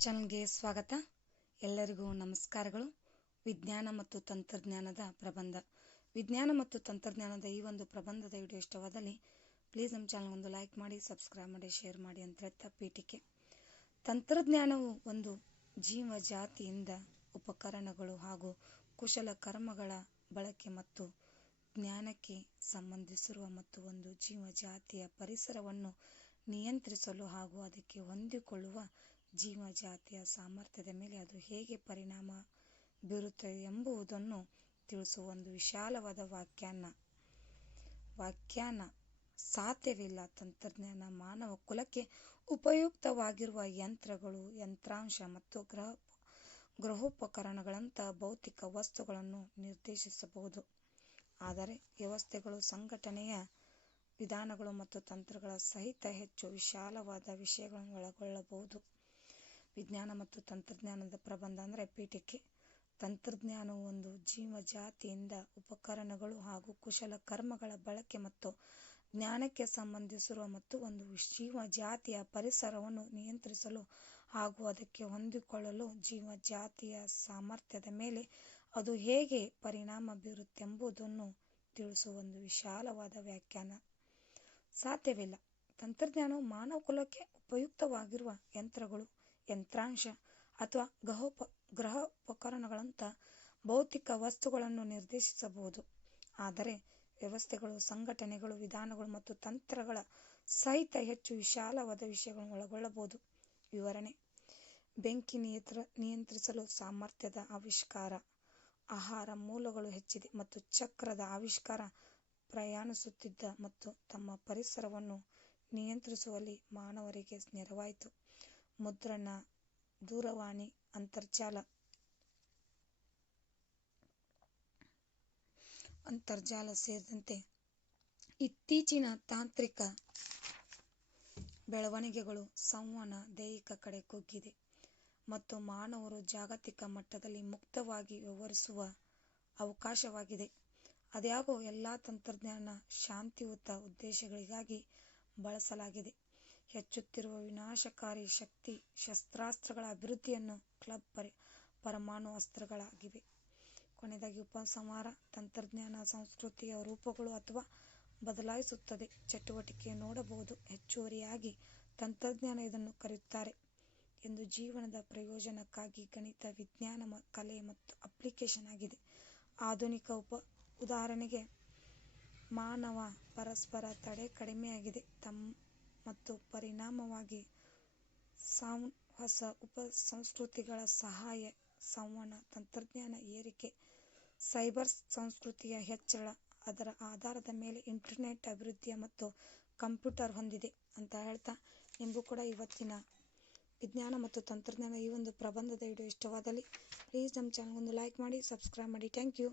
ಚಾನಲ್ಗೆ ಸ್ವಾಗತ. ಎಲ್ಲರಿಗೂ ನಮಸ್ಕಾರಗಳು. ವಿಜ್ಞಾನ ಮತ್ತು ತಂತ್ರಜ್ಞಾನದ ಪ್ರಬಂಧ. ವಿಜ್ಞಾನ ಮತ್ತು ತಂತ್ರಜ್ಞಾನದ ಈ ಒಂದು ಪ್ರಬಂಧದ ವಿಡಿಯೋ ಇಷ್ಟವಾದಲ್ಲಿ ಪ್ಲೀಸ್ ನಮ್ಮ ಚಾನಲ್ ಒಂದು ಲೈಕ್ ಮಾಡಿ, ಸಬ್ಸ್ಕ್ರೈಬ್ ಮಾಡಿ, ಶೇರ್ ಮಾಡಿ ಅಂತ ಹೇಳ್ತ ಪೀಠಿಕೆ ತಂತ್ರಜ್ಞಾನವು ಒಂದು ಜೀವ ಜಾತಿಯಿಂದ ಉಪಕರಣಗಳು ಹಾಗೂ ಕುಶಲ ಕರ್ಮಗಳ ಬಳಕೆ ಮತ್ತು ಜ್ಞಾನಕ್ಕೆ ಸಂಬಂಧಿಸಿರುವ ಮತ್ತು ಒಂದು ಜೀವ ಜಾತಿಯ ಪರಿಸರವನ್ನು ನಿಯಂತ್ರಿಸಲು ಹಾಗೂ ಅದಕ್ಕೆ ಹೊಂದಿಕೊಳ್ಳುವ ಜೀವ ಜಾತಿಯ ಸಾಮರ್ಥ್ಯದ ಮೇಲೆ ಅದು ಹೇಗೆ ಪರಿಣಾಮ ಬೀರುತ್ತದೆ ಎಂಬುದನ್ನು ತಿಳಿಸುವ ಒಂದು ವಿಶಾಲವಾದ ವ್ಯಾಖ್ಯಾನ. ವ್ಯಾಖ್ಯಾನ ಸಾಧ್ಯವಿಲ್ಲ. ತಂತ್ರಜ್ಞಾನ ಮಾನವ ಕುಲಕ್ಕೆ ಉಪಯುಕ್ತವಾಗಿರುವ ಯಂತ್ರಗಳು, ಯಂತ್ರಾಂಶ ಮತ್ತು ಗ್ರಹ ಗೃಹೋಪಕರಣಗಳಂತಹ ಭೌತಿಕ ವಸ್ತುಗಳನ್ನು ನಿರ್ದೇಶಿಸಬಹುದು. ಆದರೆ ವ್ಯವಸ್ಥೆಗಳು, ಸಂಘಟನೆಯ ವಿಧಾನಗಳು ಮತ್ತು ತಂತ್ರಗಳ ಸಹಿತ ಹೆಚ್ಚು ವಿಶಾಲವಾದ ವಿಷಯಗಳನ್ನು ಒಳಗೊಳ್ಳಬಹುದು. ವಿಜ್ಞಾನ ಮತ್ತು ತಂತ್ರಜ್ಞಾನದ ಪ್ರಬಂಧ ಅಂದರೆ ಪೀಠಿಕೆ ತಂತ್ರಜ್ಞಾನವು ಒಂದು ಜೀವ ಜಾತಿಯಿಂದ ಉಪಕರಣಗಳು ಹಾಗೂ ಕುಶಲ ಕರ್ಮಗಳ ಬಳಕೆ ಮತ್ತು ಜ್ಞಾನಕ್ಕೆ ಸಂಬಂಧಿಸಿರುವ ಮತ್ತು ಒಂದು ಜೀವ ಜಾತಿಯ ಪರಿಸರವನ್ನು ನಿಯಂತ್ರಿಸಲು ಹಾಗೂ ಅದಕ್ಕೆ ಹೊಂದಿಕೊಳ್ಳಲು ಜೀವ ಜಾತಿಯ ಸಾಮರ್ಥ್ಯದ ಮೇಲೆ ಅದು ಹೇಗೆ ಪರಿಣಾಮ ಬೀರುತ್ತೆಂಬುದನ್ನು ತಿಳಿಸುವ ಒಂದು ವಿಶಾಲವಾದ ವ್ಯಾಖ್ಯಾನ. ಸಾಧ್ಯವಿಲ್ಲ. ತಂತ್ರಜ್ಞಾನವು ಮಾನವ ಕುಲಕ್ಕೆ ಉಪಯುಕ್ತವಾಗಿರುವ ಯಂತ್ರಗಳು. ಯಂತ್ರಾಂಶ ಅಥವಾ ಗೃಹೋಪ ಗೃಹೋಪಕರಣಗಳಂಥ ಭೌತಿಕ ವಸ್ತುಗಳನ್ನು ನಿರ್ದೇಶಿಸಬಹುದು. ಆದರೆ ವ್ಯವಸ್ಥೆಗಳು, ಸಂಘಟನೆಗಳು, ವಿಧಾನಗಳು ಮತ್ತು ತಂತ್ರಗಳ ಸಹಿತ ಹೆಚ್ಚು ವಿಶಾಲವಾದ ವಿಷಯಗಳನ್ನು ಒಳಗೊಳ್ಳಬಹುದು. ವಿವರಣೆ. ಬೆಂಕಿ ನಿಯಂತ್ರ, ನಿಯಂತ್ರಿಸಲು ಸಾಮರ್ಥ್ಯದ ಆವಿಷ್ಕಾರ. ಆಹಾರ ಮೂಲಗಳು ಹೆಚ್ಚಿದೆ ಮತ್ತು ಚಕ್ರದ ಆವಿಷ್ಕಾರ ಪ್ರಯಾಣಿಸುತ್ತಿದ್ದ ಮತ್ತು ತಮ್ಮ ಪರಿಸರವನ್ನು ನಿಯಂತ್ರಿಸುವಲ್ಲಿ ಮಾನವರಿಗೆ ನೆರವಾಯಿತು. ಮುದ್ರಣ, ದೂರವಾಣಿ, ಅಂತರ್ಜಾಲ. ಅಂತರ್ಜಾಲ ಸೇರಿದಂತೆ ಇತ್ತೀಚಿನ ತಾಂತ್ರಿಕ ಬೆಳವಣಿಗೆಗಳು ಸಂವಹನ ದೈಹಿಕ ಕಡೆ ಕುಗ್ಗಿದೆ ಮತ್ತು ಮಾನವರು ಜಾಗತಿಕ ಮಟ್ಟದಲ್ಲಿ ಮುಕ್ತವಾಗಿ ವ್ಯವಹರಿಸುವ ಅವಕಾಶವಾಗಿದೆ. ಅದ್ಯಾಗೋ ಎಲ್ಲ ತಂತ್ರಜ್ಞಾನ ಶಾಂತಿಯುತ ಉದ್ದೇಶಗಳಿಗಾಗಿ ಬಳಸಲಾಗಿದೆ. ಹೆಚ್ಚುತ್ತಿರುವ ವಿನಾಶಕಾರಿ ಶಕ್ತಿ ಶಸ್ತ್ರಾಸ್ತ್ರಗಳ ಅಭಿವೃದ್ಧಿಯನ್ನು ಕ್ಲಬ್ ಪರಿ, ಪರಮಾಣು ಅಸ್ತ್ರಗಳಾಗಿವೆ. ಕೊನೆಯದಾಗಿ ಉಪಸಂಹಾರ, ತಂತ್ರಜ್ಞಾನ, ಸಂಸ್ಕೃತಿಯ ರೂಪಗಳು ಅಥವಾ ಬದಲಾಯಿಸುತ್ತದೆ. ಚಟುವಟಿಕೆ ನೋಡಬಹುದು. ಹೆಚ್ಚುವರಿಯಾಗಿ ತಂತ್ರಜ್ಞಾನ ಇದನ್ನು ಕರೆಯುತ್ತಾರೆ ಎಂದು ಜೀವನದ ಪ್ರಯೋಜನಕ್ಕಾಗಿ ಗಣಿತ, ವಿಜ್ಞಾನ ಕಲೆ ಮತ್ತು ಅಪ್ಲಿಕೇಶನ್ ಆಗಿದೆ. ಆಧುನಿಕ ಉಪ, ಉದಾಹರಣೆಗೆ ಮಾನವ ಪರಸ್ಪರ ತಡೆ ಕಡಿಮೆಯಾಗಿದೆ. ತಮ್ಮ ಮತ್ತು ಪರಿಣಾಮವಾಗಿ ಸಾವ್ ಹೊಸ ಉಪ ಸಂಸ್ಕೃತಿಗಳ ಸಹಾಯ, ಸಂವಹನ, ತಂತ್ರಜ್ಞಾನ ಏರಿಕೆ, ಸೈಬರ್ ಸಂಸ್ಕೃತಿಯ ಹೆಚ್ಚಳ, ಅದರ ಆಧಾರದ ಮೇಲೆ ಇಂಟರ್ನೆಟ್ ಅಭಿವೃದ್ಧಿಯ ಮತ್ತು ಕಂಪ್ಯೂಟರ್ ಹೊಂದಿದೆ ಅಂತ ಹೇಳ್ತಾ ನಿಮಗೂ ಕೂಡ ಇವತ್ತಿನ ವಿಜ್ಞಾನ ಮತ್ತು ತಂತ್ರಜ್ಞಾನ ಈ ಒಂದು ಪ್ರಬಂಧದ ವಿಡಿಯೋ ಇಷ್ಟವಾದಲ್ಲಿ ಪ್ಲೀಸ್ ನಮ್ಮ ಒಂದು ಲೈಕ್ ಮಾಡಿ ಸಬ್ಸ್ಕ್ರೈಬ್ ಮಾಡಿ. Thank you